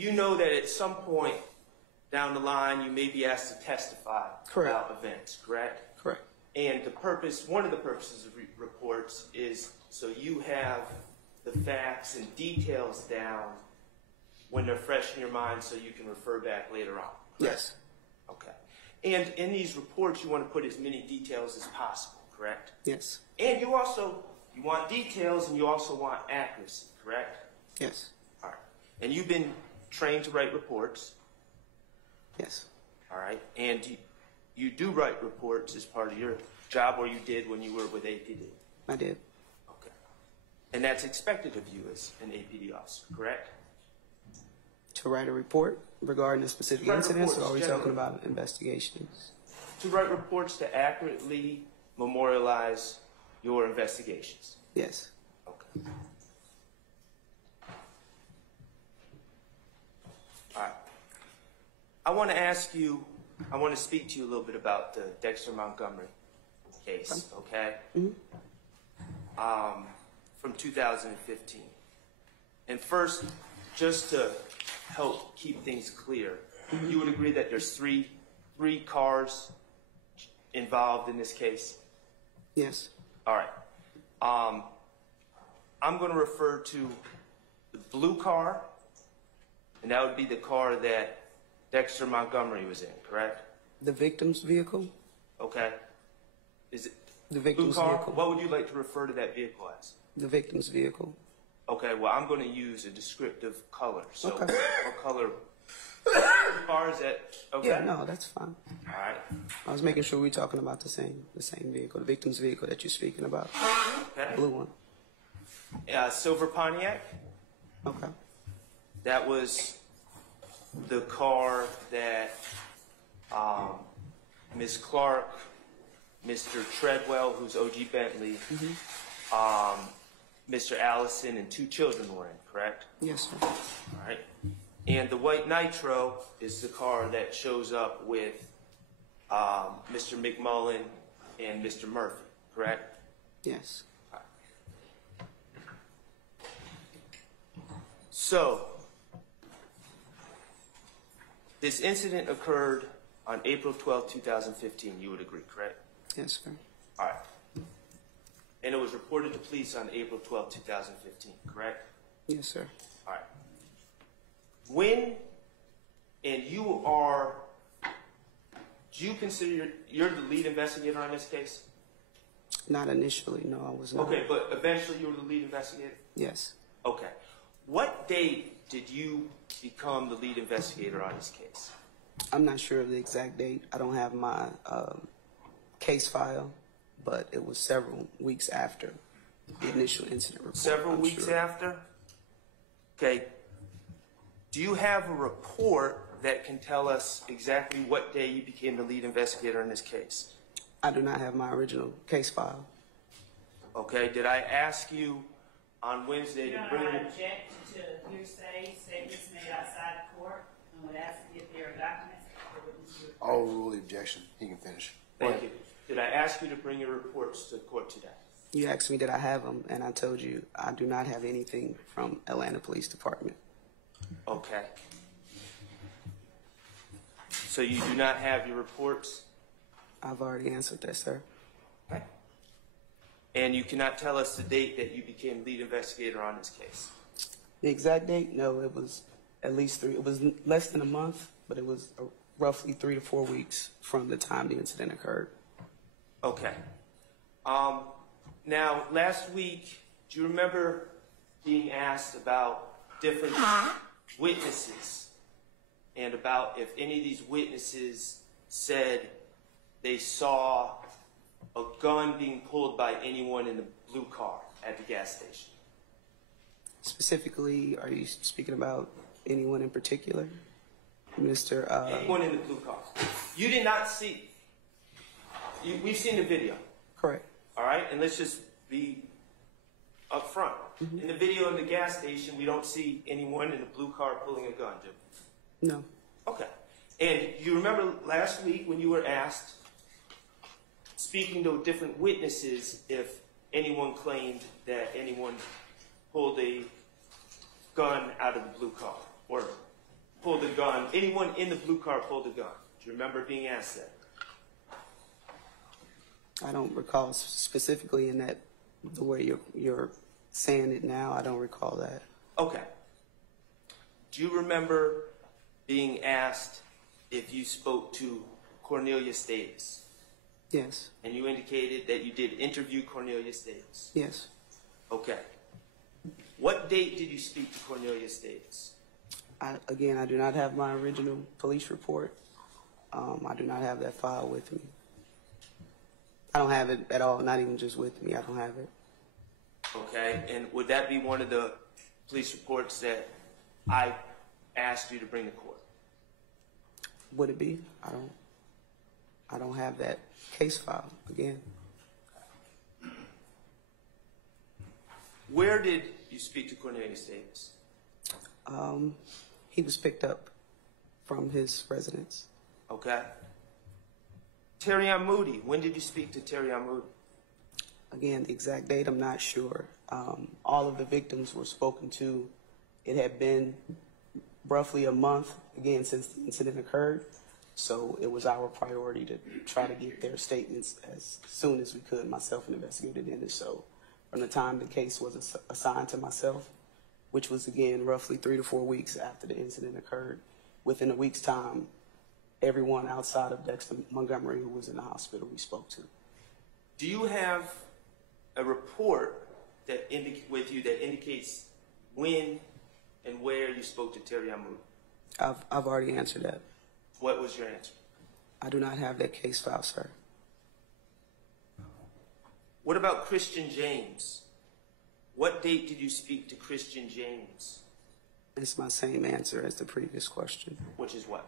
you know that at some point down the line you may be asked to testify about events, correct? Correct. And one of the purposes of reports is so you have the facts and details down when they're fresh in your mind so you can refer back later on. Correct? Yes. Okay. And in these reports, you want to put as many details as possible, correct? Yes. And you want details and you also want accuracy, correct? Yes. All right. And you've been trained to write reports. Yes. All right. And you do write reports as part of your job, or you did when you were with APD? I did. Okay. And that's expected of you as an APD officer, correct? To write a report regarding a specific incident, or are we talking about investigations? To write reports to accurately memorialize your investigations. Yes. Okay. All right. I want to speak to you a little bit about the Dexter Montgomery case, okay? Mm-hmm. From 2015. And first, just to help keep things clear, you would agree that there's three cars involved in this case? Yes. All right. I'm going to refer to the blue car, and that would be the car that Dexter Montgomery was in, correct? The victim's vehicle? Okay. Is it the victim's blue car? vehicle? What would you like to refer to that vehicle as? The victim's vehicle. Okay, well, I'm going to use a descriptive color. So okay. What color car is that? Okay. Yeah, no, that's fine. All right. I was making sure we're talking about the same vehicle, the victim's vehicle that you're speaking about. Okay. Blue one. Silver Pontiac. Okay. That was the car that Ms. Clark, Mr. Treadwell, who's OG Bentley, Mr. Allison, and 2 children were in, correct? Yes, sir. All right. And the white Nitro is the car that shows up with Mr. McMullen and Mr. Murphy, correct? Yes. All right. So, this incident occurred on April 12, 2015, you would agree, correct? Yes, sir. All right. And it was reported to police on April 12, 2015, correct? Yes, sir. All right. When, and you are, do you consider you're the lead investigator on this case? Not initially, no, I was not. Okay, but eventually you were the lead investigator? Yes. Okay. What date did you become the lead investigator on this case? I'm not sure of the exact date. I don't have my case file, but it was several weeks after the initial incident report. Several weeks after? Okay. Do you have a report that can tell us exactly what day you became the lead investigator in this case? I do not have my original case file. Okay. Did I ask you on Wednesday to bring... Your Honor, I object to hearsay statements made outside the court and would ask if there are documents or witnesses. I'll rule the objection. He can finish. Thank you. Did I ask you to bring your reports to court today? You asked me did I have them, and I told you I do not have anything from Atlanta Police Department. Okay. So you do not have your reports? I've already answered that, sir. Okay. And you cannot tell us the date that you became lead investigator on this case? The exact date? No, it was at least 3. It was less than a month, but it was roughly 3 to 4 weeks from the time the incident occurred. Okay. Now, last week, do you remember being asked about different witnesses and about if any of these witnesses said they saw a gun being pulled by anyone in the blue car at the gas station? Specifically, are you speaking about anyone in particular? Mr. Anyone in the blue car. You did not see... we've seen the video. Correct. All right? And let's just be up front. In the video in the gas station, we don't see anyone in the blue car pulling a gun, do we? No. Okay. And you remember last week when you were asked, speaking to different witnesses, if anyone claimed that anyone pulled a gun out of the blue car, or a gun, anyone in the blue car pulled a gun. Do you remember being asked that? I don't recall specifically in that, the way you're saying it now. I don't recall that. Okay. Do you remember being asked if you spoke to Cornelius Davis? Yes. And you indicated that you did interview Cornelius Davis? Yes. Okay. What date did you speak to Cornelius Davis? Again, I do not have my original police report. I do not have that file with me. I don't have it at all, not even just with me. I don't have it. Okay, and would that be one of the police reports that I asked you to bring to court? Would it be? I don't have that case file again. Where did you speak to Cornelius Davis? He was picked up from his residence. Okay. Terrion Moody, when did you speak to Terrion Moody? Again, the exact date, I'm not sure. All of the victims were spoken to. It had been roughly a month, again, since the incident occurred. So it was our priority to try to get their statements as soon as we could, myself and investigator Dennis. So from the time the case was assigned to myself, which was, again, roughly 3 to 4 weeks after the incident occurred, within a week's time, everyone outside of Dexter Montgomery who was in the hospital we spoke to. Do you have a report that with you that indicates when and where you spoke to Terrion Moody? I've already answered that. What was your answer? I do not have that case file, sir. What about Christian James? What date did you speak to Christian James? It's my same answer as the previous question. Which is what?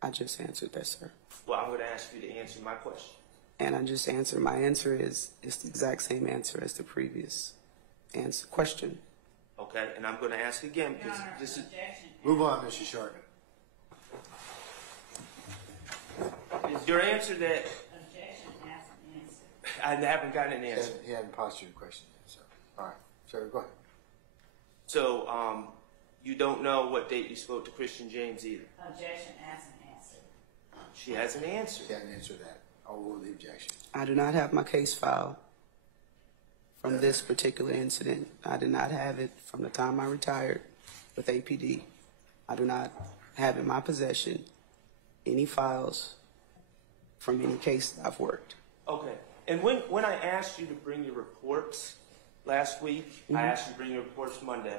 I just answered that, sir. Well, I'm going to ask you to answer my question. And I just answered. My answer is the exact same answer as the previous question. Okay, and I'm going to ask again because this is... Move on, Mr. Schardt. Is your answer that... Objection has an answer. I haven't gotten an answer. He hadn't posed you a question yet, so. All right. So go ahead. So, you don't know what date you spoke to Christian James either? Objection has an answer. She hasn't answered. He hadn't answered that. I'll rule the objection. I do not have my case file from this particular incident. I did not have it from the time I retired with APD. I do not have in my possession any files from any case that I've worked. Okay. And when I asked you to bring your reports last week, I asked you to bring your reports Monday,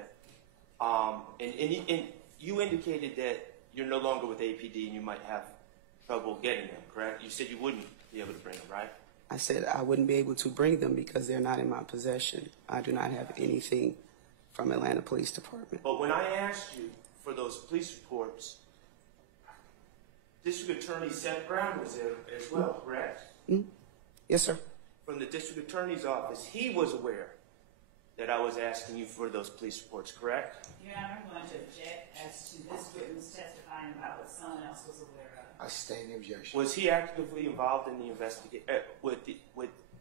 and you indicated that you're no longer with APD and you might have trouble getting them, correct? You said you wouldn't be able to bring them, right? I said I wouldn't be able to bring them because they're not in my possession. I do not have anything from Atlanta Police Department. But when I asked you for those police reports, District Attorney Seth Brown was there as well, correct? Yes, sir. From the District Attorney's office, he was aware that I was asking you for those police reports, correct? Your Honor, I'm going to object as to this witness testifying about what someone else was aware of. I sustain the objection. Was he actively involved in the investigation?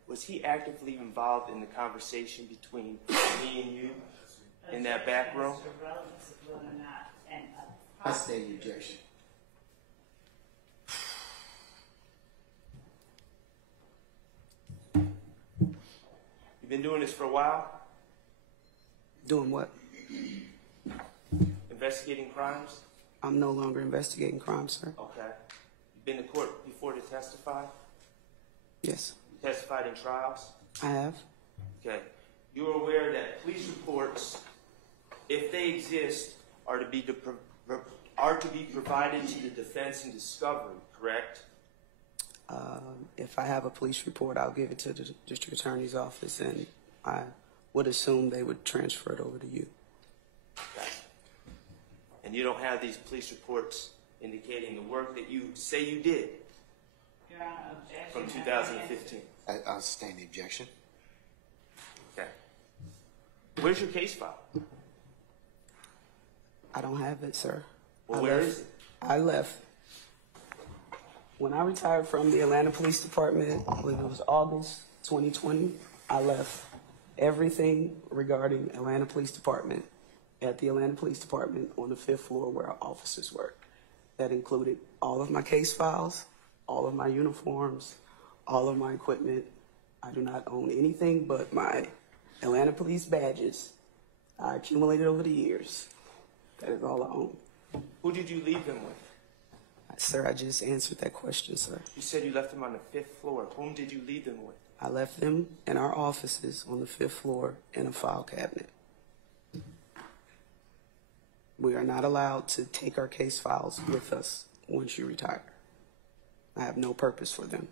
Was he actively involved in the conversation between me and you in that back room? Objection as to relevance of whether or not I sustain the objection. You've been doing this for a while? Doing what? Investigating crimes? I'm no longer investigating crimes, sir. Okay. You've been to court before to testify? Yes, You testified in trials? I have. Okay. You're aware that police reports, if they exist, are to be provided to the defense in discovery, correct? If I have a police report, I'll give it to the district attorney's office, and I would assume they would transfer it over to you. Okay. And you don't have these police reports indicating the work that you say you did Your Honor, objection from has an 2015? I sustain the objection. Okay. Where's your case file? I don't have it, sir. Well, where is it? I left. When I retired from the Atlanta Police Department, I believe it was August 2020, I left everything regarding Atlanta Police Department at the Atlanta Police Department on the 5th floor where our offices work. That included all of my case files, all of my uniforms, all of my equipment. I do not own anything but my Atlanta police badges I accumulated over the years. That is all I own. Who did you leave them with? Sir, I just answered that question, sir. You said you left them on the 5th floor. Whom did you leave them with? I left them in our offices on the 5th floor in a file cabinet. We are not allowed to take our case files with us once you retire. I have no purpose for them.